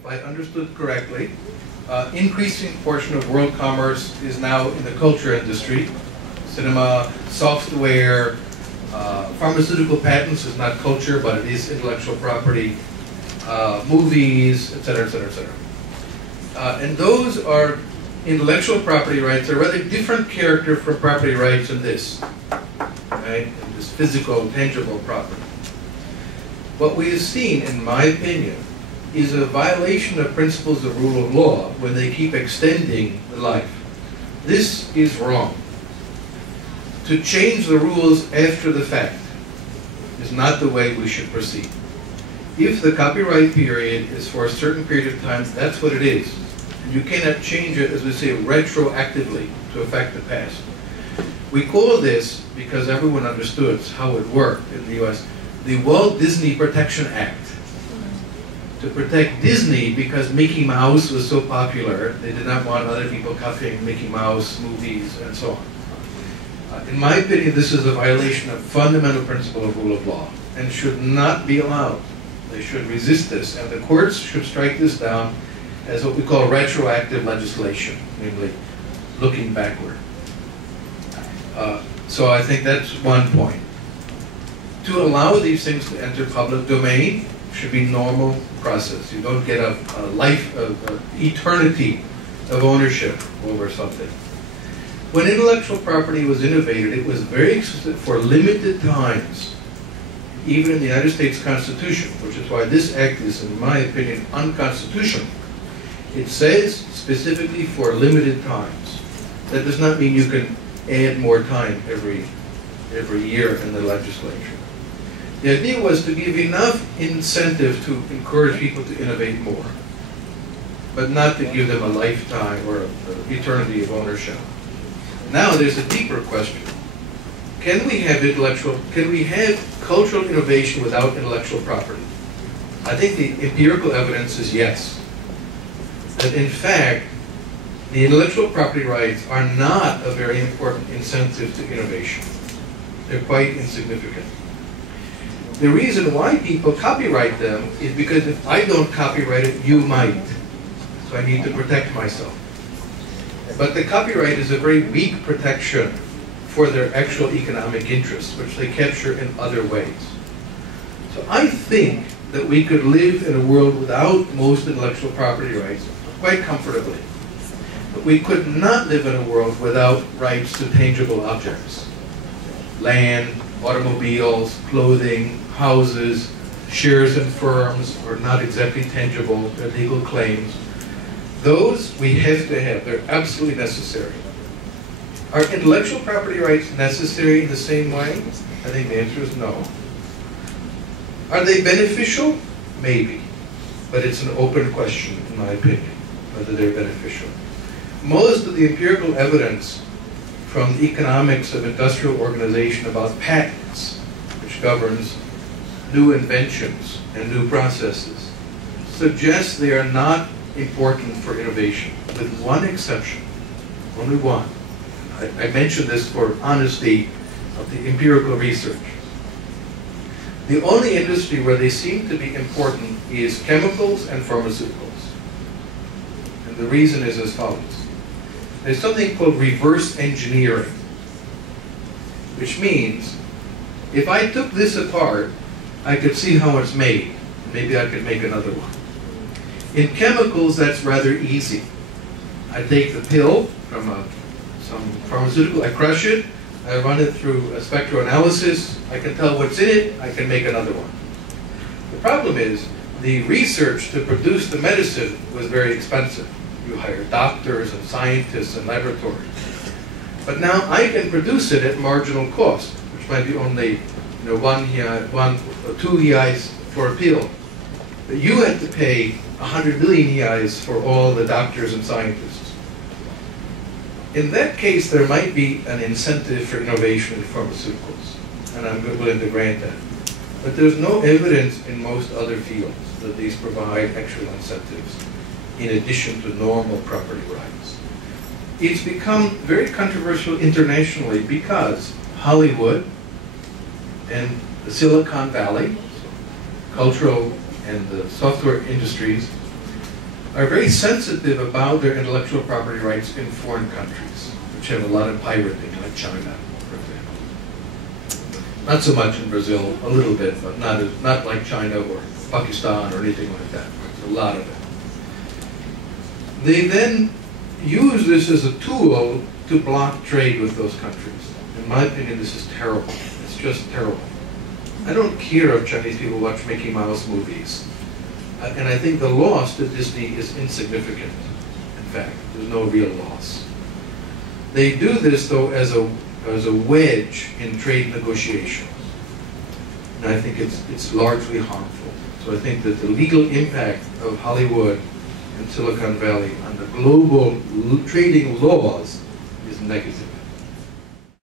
if I understood correctly, increasing portion of world commerce is now in the culture industry. Cinema, software, pharmaceutical patents is not culture, but it is intellectual property, movies, etc., etc., etc. And those are intellectual property rights, are rather different character from property rights in this, right? In this physical, tangible property. What we have seen, in my opinion, is a violation of principles of rule of law when they keep extending the life. This is wrong. To change the rules after the fact is not the way we should proceed. If the copyright period is for a certain period of time, that's what it is. You cannot change it, as we say, retroactively to affect the past. We call this, because everyone understood how it worked in the US, the Walt Disney Protection Act. To protect Disney, because Mickey Mouse was so popular, they did not want other people copying Mickey Mouse movies and so on. In my opinion, this is a violation of fundamental principle of rule of law and should not be allowed. They should resist this, and the courts should strike this down as what we call retroactive legislation, namely looking backward. So I think that's one point. To allow these things to enter public domain should be normal process. You don't get a life, of eternity of ownership over something. When intellectual property was innovated, it was very explicit for limited times, even in the United States Constitution, which is why this act is, in my opinion, unconstitutional. It says specifically for limited times. That does not mean you can add more time every year in the legislature. The idea was to give enough incentive to encourage people to innovate more, but not to give them a lifetime or an eternity of ownership. Now there's a deeper question. Can we have cultural innovation without intellectual property? I think the empirical evidence is yes. That in fact, the intellectual property rights are not a very important incentive to innovation. They're quite insignificant. The reason why people copyright them is because if I don't copyright it, you might. So I need to protect myself. But the copyright is a very weak protection for their actual economic interests, which they capture in other ways. So I think that we could live in a world without most intellectual property rights quite comfortably. But we could not live in a world without rights to tangible objects. Land, automobiles, clothing, houses, shares in firms are not exactly tangible, they're legal claims. Those we have to have, they're absolutely necessary. Are intellectual property rights necessary in the same way? I think the answer is no. Are they beneficial? Maybe. But it's an open question, in my opinion, whether they're beneficial. Most of the empirical evidence from the economics of industrial organization about patents, which governs new inventions and new processes, suggests they are not important for innovation, with one exception, only one. I mention this for honesty of the empirical research. The only industry where they seem to be important is chemicals and pharmaceuticals. And the reason is as follows. There's something called reverse engineering, which means if I took this apart, I could see how it's made. Maybe I could make another one. In chemicals, that's rather easy. I take the pill from some pharmaceutical, I crush it, I run it through a spectroanalysis, I can tell what's in it, I can make another one. The problem is, the research to produce the medicine was very expensive. You hire doctors and scientists and laboratories. But now I can produce it at marginal cost, which might be only 1 or 2 reais for a pill. But you have to pay 100 million reais for all the doctors and scientists. In that case, there might be an incentive for innovation in pharmaceuticals, and I'm willing to grant that. But there's no evidence in most other fields that these provide actual incentives, in addition to normal property rights. It's become very controversial internationally because Hollywood and the Silicon Valley, cultural and the software industries, are very sensitive about their intellectual property rights in foreign countries, which have a lot of pirating, like China, for example. Not so much in Brazil, a little bit, but not like China or Pakistan or anything like that. There's a lot of it. They then use this as a tool to block trade with those countries. In my opinion, this is terrible. It's just terrible. I don't care if Chinese people watch Mickey Mouse movies. And I think the loss to Disney is insignificant. In fact, there's no real loss. They do this, though, as a wedge in trade negotiations. And I think it's largely harmful. So I think that the legal impact of Hollywood and Silicon Valley on the global trading laws is negative.